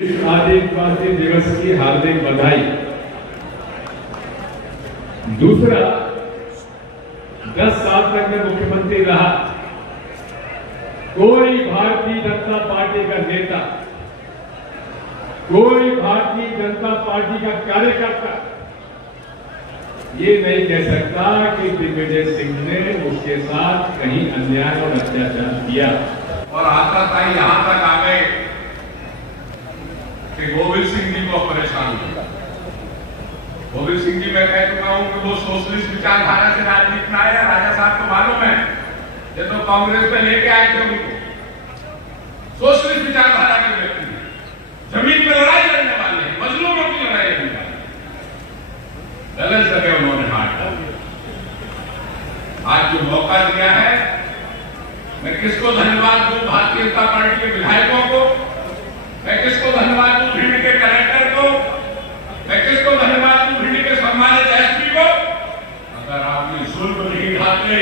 विश्व आदिवासी दिवस की हार्दिक बधाई। दूसरा, 10 साल तक मैं मुख्यमंत्री रहा, कोई भारतीय जनता पार्टी का नेता, कोई भारतीय जनता पार्टी का कार्यकर्ता ये नहीं कह सकता कि दिग्विजय सिंह ने उसके साथ कहीं अन्याय और अत्याचार किया। और आताताई यहां तक आ गए कि गोविंद सिंह जी को परेशान किया। गोविंद सिंह जी, मैं कह चुका हूं कि वो सोशलिस्ट विचारधारा से राजनीति में आए। राजा साहब को मालूम है, जब तो कांग्रेस में लेके आए थे उनको, सोशलिस्ट विचारधारा के व्यक्ति जमीन पर लड़ाई लड़ने वाले हैं, मजलूमों की लड़ाई लड़ने वाले, गलत जगह उन्होंने हाथ डाला। आज जो मौका दिया है, मैं किसको धन्यवाद दूं? भारतीय जनता पार्टी के विधायकों को, मैं किसको धन्यवाद दूं? भिंड के कलेक्टर को, मैं किसको धन्यवाद दूं? भिंड के सम्मानित एसपी को। अगर आप ये जुल्म नहीं ढाते,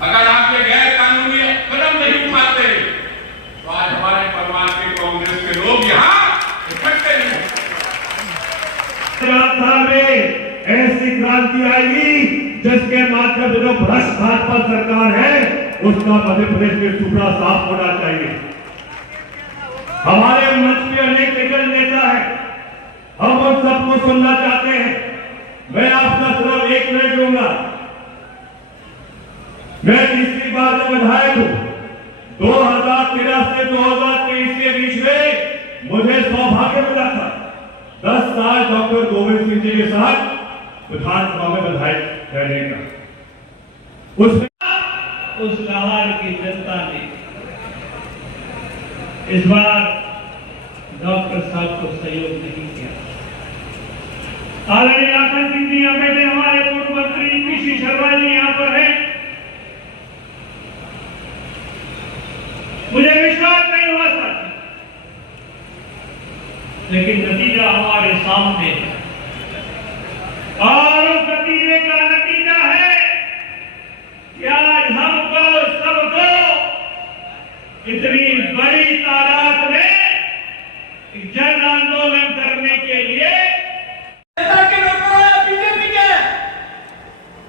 अगर आप ये गैर कानूनी कदम नहीं उठाते, तो आज हमारे परिवार के कांग्रेस के लोग यहाँ इकट्ठे नहीं होते। ऐसी क्रांति आएगी जिसके माध्यम से जो भ्रष्ट भाजपा सरकार है उसका मध्य प्रदेश में टुकड़ा साफ होना चाहिए। हमारे मंच पे अनेक दिग्गज नेता है, हम उन सबको सुनना चाहते हैं। मैं आपका सिर्फ 1 मिनट लूंगा। मैं तीसरी बार में विधायक हूं। 2013 से 2023 के बीच में मुझे सौभाग्य मिला था 10 साल डॉक्टर गोविंद सिंह जी के साथ विधानसभा में विधायक रहने का। उस लाहौर की जनता ने इस बार डॉक्टर साहब को सहयोग नहीं किया। आदरणीय लाखन सिंह जी यहाँ बैठे, हमारे पूर्व मंत्री पीसी शर्मा जी यहाँ पर हैं। मुझे विश्वास नहीं हुआ साथी, लेकिन नतीजा हमारे सामने है और उस नतीजे का नतीजा है कि आज हमको सबको इतनी बड़ी तादाद में जन आंदोलन करने के लिए बीजेपी के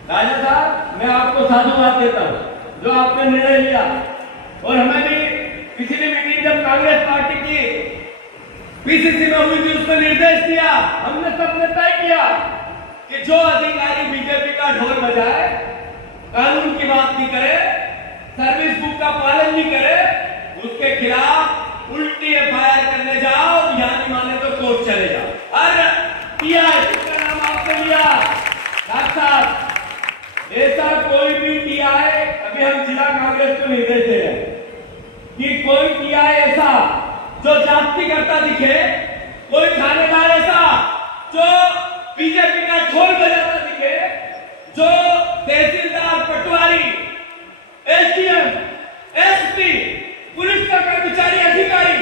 राजा साहब, मैं आपको साधुवाद देता हूं जो आपने निर्णय लिया। और हमें भी पिछली मीटिंग जब कांग्रेस पार्टी की पीसीसी में हुई थी, उसमें निर्देश दिया, हमने सबने तय किया कि जो अधिकारी बीजेपी का ढोल बजाए, कानून की बात नहीं करे, सर्विस बुक का पालन नहीं करे, उसके खिलाफ उल्टी एफआईआर करने जाओ, यानी माने तो कोर्ट चले जाओ। और टीआई का नाम आपने लिया डॉक्टर साहब, ऐसा कोई भी टीआई, अभी हम जिला कांग्रेस को निर्देश दे रहे हैं कि कोई टीआई ऐसा जो जाति करता दिखे, कोई थानेदार ऐसा जो बीजेपी का ढोल बजाता दिखे, जो तहसीलदार, पटवारी, एसडीएम, एसपी, पुलिस का कर्मचारी, अधिकारी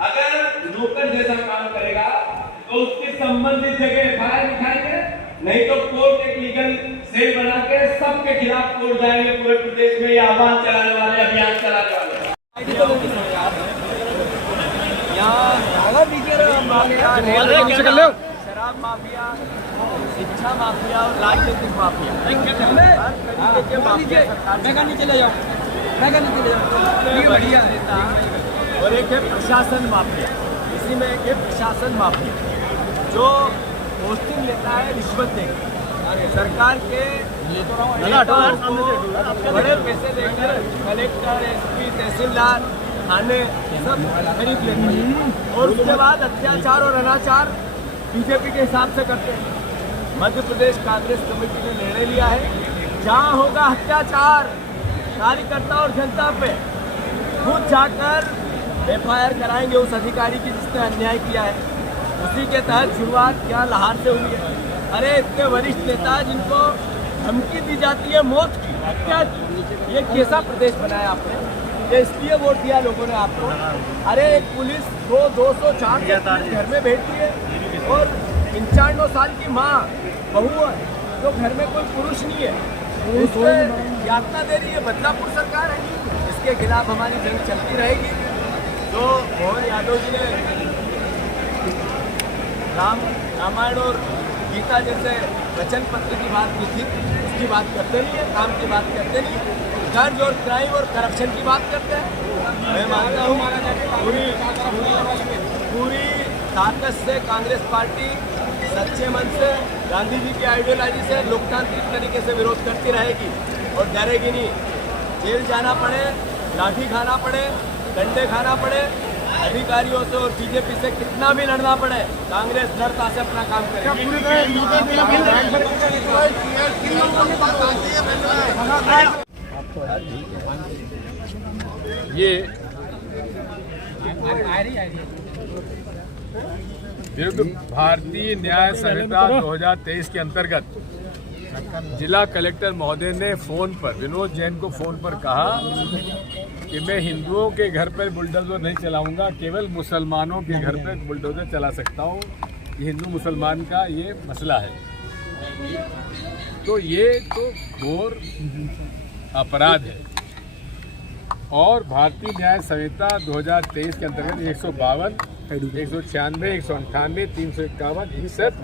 अगर नौकर जैसा काम करेगा तो उसकी संबंधित जगह एफआईआर दिखाएंगे, नहीं तो कोर्ट एक लीगल सेल बना के सबके खिलाफ कोर्ट जाएंगे। पूरे प्रदेश में ये आह्वान चलाने वाले, अभियान चलाने वाले शराब माफिया, शिक्षा माफिया और राजनीतिक माफिया, बढ़िया नेता और एक है प्रशासन माफिया। इसी में एक है प्रशासन माफिया जो पोस्टिंग लेता है रिश्वत देकर, सरकार के बड़े पैसे देकर कलेक्टर, एसपी, तहसीलदार, थाने सब खरीद लेते हैं और उसके बाद अत्याचार और अनाचार बीजेपी के हिसाब से करते हैं। मध्य प्रदेश कांग्रेस कमेटी ने निर्णय लिया है, जहां होगा अत्याचार कार्यकर्ता और जनता पे, खुद जाकर एफआईआर कराएंगे उस अधिकारी की जिसने अन्याय किया है। उसी के तहत शुरुआत क्या लाहौर से हुई है। अरे इतने वरिष्ठ नेता जिनको धमकी दी जाती है मौत की, हत्या की, ये कैसा प्रदेश बनाया आपने? इसलिए वोट दिया लोगों ने आपको। अरे एक पुलिस 200, 400 घर में भेजती है और 95 साल की माँ बहू है तो घर में कोई पुरुष नहीं है, उससे यातना दे रही है। बदलापुर सरकार है, इसके खिलाफ हमारी जंग चलती रहेगी। जो मोहन यादव जी ने रामायण और गीता जैसे वचन पत्र की बात की थी, उसकी बात करते नहीं है, काम की बात करते नहीं, कर्ज और क्राइम और करप्शन की बात करते हैं। मैं मानता हूँ पूरी ताकत से कांग्रेस पार्टी सच्चे मन से गांधी जी की आइडियोलॉजी से लोकतांत्रिक तरीके से विरोध करती रहेगी और डरेगी नहीं। जेल जाना पड़े, लाठी खाना पड़े, डंडे खाना पड़े, अधिकारियों से और बीजेपी से कितना भी लड़ना पड़े, कांग्रेस दृढ़ता से अपना काम करेगी। ये विरुद्ध भारतीय न्याय संहिता 2023 के अंतर्गत जिला कलेक्टर महोदय ने फोन पर विनोद जैन को फोन पर कहा कि मैं हिंदुओं के घर पर बुलडोजर नहीं चलाऊंगा, केवल मुसलमानों के घर पर बुलडोजर चला सकता हूं। ये हिंदू मुसलमान का ये मसला है। तो ये तो घोर अपराध है और भारतीय न्याय संहिता 2023 के अंतर्गत 152, 196, 198, 351, 61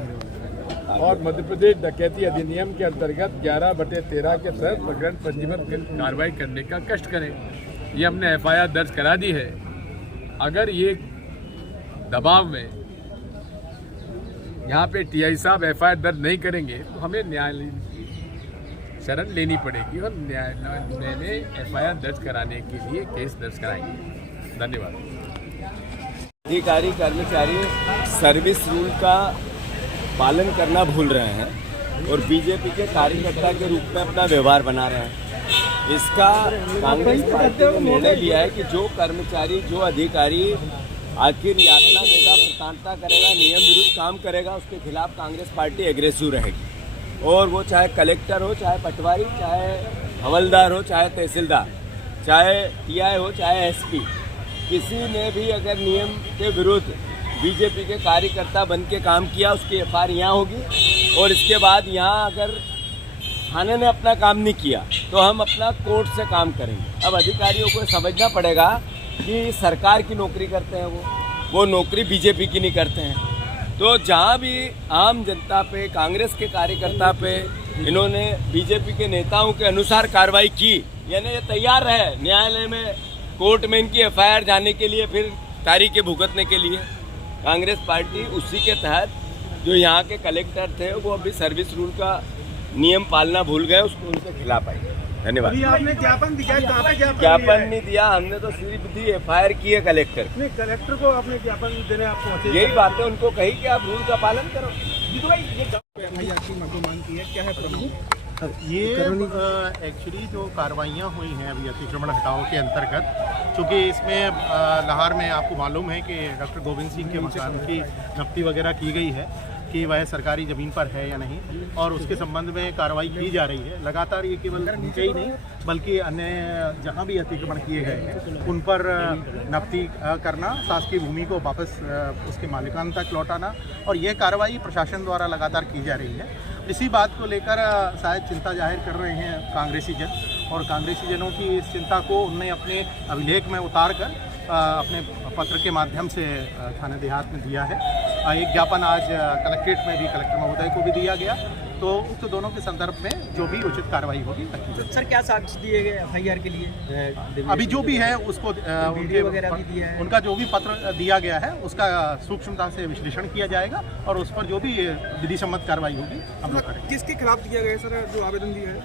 और मध्य प्रदेश डकैती अधिनियम के अंतर्गत 11/13 के तहत प्रकरण पंजीबद्ध कार्रवाई करने का कष्ट करें। ये हमने FIR दर्ज करा दी है। अगर ये दबाव में यहाँ पे TI साहब FIR दर्ज नहीं करेंगे तो हमें न्यायालय शरण लेनी पड़ेगी और न्यायालय में FIR दर्ज कराने के लिए केस दर्ज कराएंगे। धन्यवाद। अधिकारी कर्मचारी सर्विस रूल का पालन करना भूल रहे हैं और बीजेपी के कार्यकर्ता के रूप में अपना व्यवहार बना रहे हैं। इसका कांग्रेस पार्टी ने निर्णय लिया है कि जो कर्मचारी, जो अधिकारी आखिर यातना देगा, प्रताड़ना करेगा, नियम विरुद्ध काम करेगा, उसके खिलाफ कांग्रेस पार्टी एग्रेसिव रहेगी। और वो चाहे कलेक्टर हो, चाहे पटवारी, चाहे हवलदार हो, चाहे तहसीलदार, चाहे TI हो, चाहे SP, किसी ने भी अगर नियम के विरुद्ध बीजेपी के कार्यकर्ता बन के काम किया, उसकी FIR यहाँ होगी। और इसके बाद यहाँ अगर थाने ने अपना काम नहीं किया तो हम अपना कोर्ट से काम करेंगे। अब अधिकारियों को समझना पड़ेगा कि सरकार की नौकरी करते हैं, वो नौकरी बीजेपी की नहीं करते हैं। तो जहाँ भी आम जनता पे, कांग्रेस के कार्यकर्ता पे इन्होंने बीजेपी के नेताओं के अनुसार कार्रवाई की, यानी ये तैयार है न्यायालय में, कोर्ट में इनकी FIR जाने के लिए, फिर तारीखें भुगतने के लिए। कांग्रेस पार्टी उसी के तहत जो यहाँ के कलेक्टर थे वो अभी सर्विस रूल का नियम पालना भूल गए, उसको उनके खिलाफ आई। धन्यवाद। आपने ज्ञापन दिया, कहाँ पे ज्ञापन नहीं दिया हमने, तो सिर्फ दी FIR की है कलेक्टर। नहीं, कलेक्टर को आपने ज्ञापन देने आप पहुंचे, यही बात है, उनको कही कि आप रूल का पालन करो। ये एक्चुअली जो कार्रवाइयाँ हुई हैं अभी अतिक्रमण हटाओ के अंतर्गत, चूँकि इसमें लाहौर में आपको मालूम है कि डॉक्टर गोविंद सिंह के मकान की जब्ती वगैरह की गई है कि वह सरकारी ज़मीन पर है या नहीं, और उसके संबंध में कार्रवाई की जा रही है लगातार। ये केवल नीचे ही नहीं बल्कि अन्य जहाँ भी अतिक्रमण किए गए हैं उन पर नफ्ती करना, शासकीय भूमि को वापस उसके मालिकान तक लौटाना, और यह कार्रवाई प्रशासन द्वारा लगातार की जा रही है। इसी बात को लेकर शायद चिंता जाहिर कर रहे हैं कांग्रेसी जन, और कांग्रेसी जनों की इस चिंता को उन्हें अपने अभिलेख में उतार कर अपने पत्र के माध्यम से थाना देहात में दिया है। एक ज्ञापन आज कलेक्ट्रेट में भी कलेक्टर महोदय को भी दिया गया, तो उक्त दोनों के संदर्भ में जो भी उचित कार्रवाई होगी। सर, क्या साक्ष्य दिए गए FIR के लिए? अभी जो भी है उसको उनके वगैरह भी दिया है, उनका जो भी पत्र दिया गया है उसका सूक्ष्मता से विश्लेषण किया जाएगा और उस पर जो भी विधि सम्मत कार्रवाई होगी हम लोग करेंगे। किसके खिलाफ दिया गया सर, जो आवेदन दिया है?